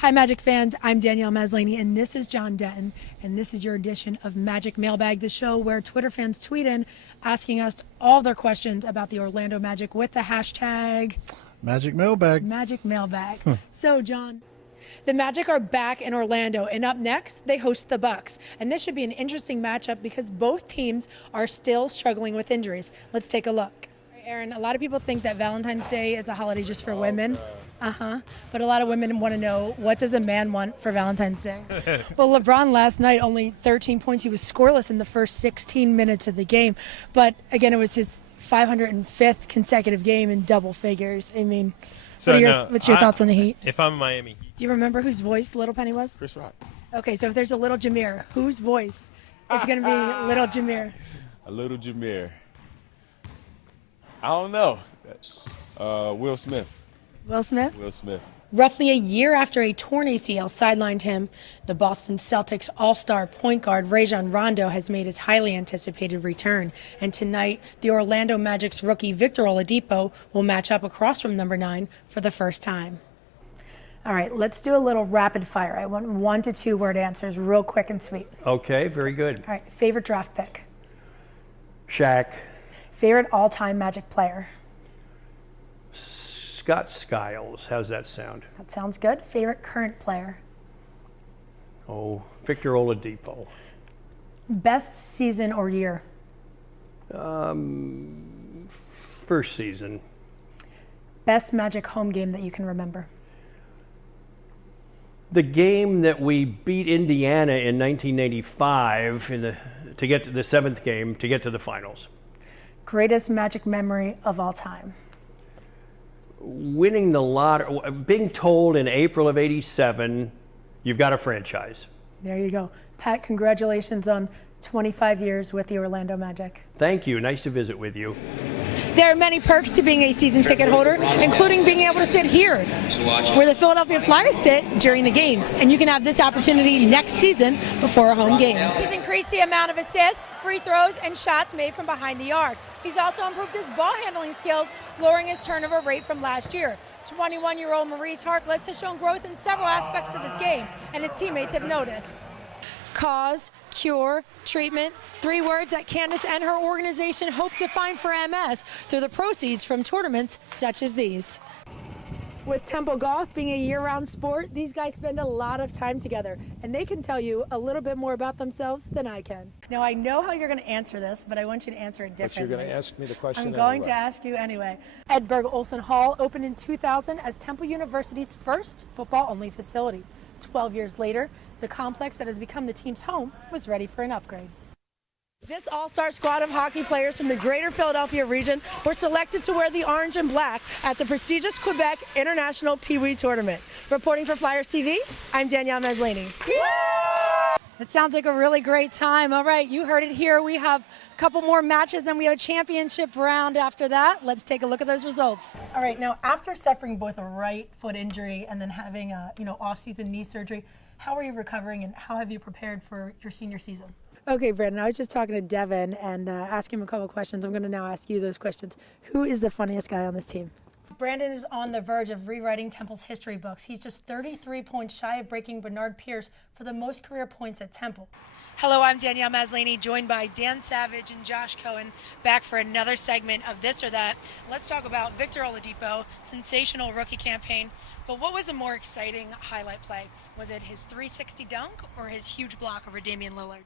Hi, Magic fans. I'm Danielle Maslany, and this is John Denton, and this is your edition of Magic Mailbag, the show where Twitter fans tweet in asking us all their questions about the Orlando Magic with the hashtag Magic Mailbag. Magic Mailbag. So, John, the Magic are back in Orlando, and up next, they host the Bucks. And this should be an interesting matchup because both teams are still struggling with injuries. Let's take a look. Aaron, a lot of people think that Valentine's Day is a holiday just for women. But a lot of women want to know, what does a man want for Valentine's Day? Well, LeBron last night, only 13 points. He was scoreless in the first 16 minutes of the game. But again, it was his 505th consecutive game in double figures. I mean, what's your thoughts on the Heat? If I'm Miami Heat. Do you remember whose voice Little Penny was? Chris Rock. Okay, so if there's a Little Jameer, whose voice is going to be Little Jameer? A little Jameer. I don't know. Will Smith. Will Smith? Will Smith. Roughly a year after a torn ACL sidelined him, the Boston Celtics all-star point guard Rajon Rondo has made his highly anticipated return. And tonight, the Orlando Magic's rookie Victor Oladipo will match up across from number 9 for the first time. All right, let's do a little rapid fire. I want 1 to 2 word answers real quick and sweet. Okay, very good. All right, favorite draft pick? Shaq. Favorite all-time Magic player? Scott Skiles. How's that sound? That sounds good. Favorite current player? Oh, Victor Oladipo. Best season or year? First season. Best Magic home game that you can remember? The game that we beat Indiana in 1985 to get to the 7th game to get to the finals. Greatest Magic memory of all time? Winning the lottery, being told in April of '87, you've got a franchise. There you go. Pat, congratulations on 25 years with the Orlando Magic. Thank you. Nice to visit with you. There are many perks to being a season ticket holder, including being able to sit here, where the Philadelphia Flyers sit during the games. And you can have this opportunity next season before a home game. He's increased the amount of assists, free throws, and shots made from behind the arc. He's also improved his ball handling skills, lowering his turnover rate from last year. 21-year-old Maurice Harkless has shown growth in several aspects of his game, and his teammates have noticed. Cause, cure, treatment, 3 words that Candace and her organization hope to find for MS through the proceeds from tournaments such as these. With Temple Golf being a year-round sport, these guys spend a lot of time together, and they can tell you a little bit more about themselves than I can. Now, I know how you're going to answer this, but I want you to answer it differently. But you're going to ask me the question I'm going to ask you anyway. Edberg Olsen Hall opened in 2000 as Temple University's first football-only facility. 12 years later, the complex that has become the team's home was ready for an upgrade. This all-star squad of hockey players from the greater Philadelphia region were selected to wear the orange and black at the prestigious Quebec International Pee Wee Tournament. Reporting for Flyers TV, I'm Danielle Maslany. It sounds like a really great time. All right, you heard it here. We have a couple more matches, then we have a championship round after that. Let's take a look at those results. All right, now after suffering both a right foot injury and then having a off-season knee surgery, how are you recovering and how have you prepared for your senior season? Okay, Brandon, I was just talking to Devin and asking him a couple questions. I'm going to now ask you those questions. Who is the funniest guy on this team? Brandon is on the verge of rewriting Temple's history books. He's just 33 points shy of breaking Bernard Pierce for the most career points at Temple. Hello, I'm Danielle Maslany, joined by Dan Savage and Josh Cohen, back for another segment of This or That. Let's talk about Victor Oladipo, sensational rookie campaign. But what was a more exciting highlight play? Was it his 360 dunk or his huge block over Damian Lillard?